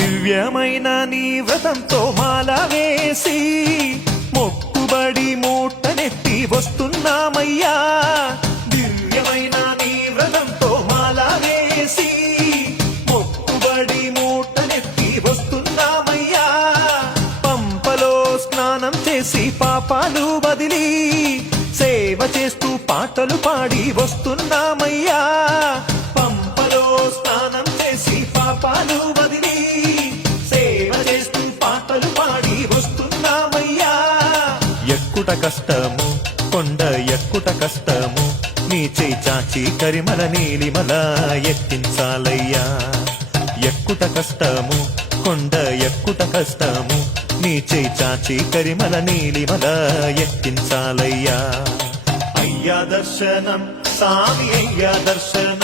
దివ్యమైన నీ వ్రతంతో మాల వేసి మొక్కుబడి మూటనెత్తి వస్తున్నామయ్యా. దివ్యమైన నీ వ్రతంతో మాల వేసి మొక్కుబడి మూటనెత్తి వస్తున్నామయ్యా. పంపలో స్నానం చేసి పాపాలు బదిలి సేవ చేస్తూ పాటలు పాడి వస్తున్నామయ్యా. పంపలో స్నానం చేసి పాపాలు బదిలి ఎక్కుట కష్టము కొండ ఎక్కుట కష్టము. నీ చేయి చాచి కరిమల నీలిమల ఎక్కించాలయ్యా. ఎక్కుట కష్టము కొండ ఎక్కుట కష్టము. నీ చేయి చాచి కరిమల నీలిమల ఎక్కించాలయ్యా. అయ్యా దర్శనం సామి అయ్యా దర్శనం.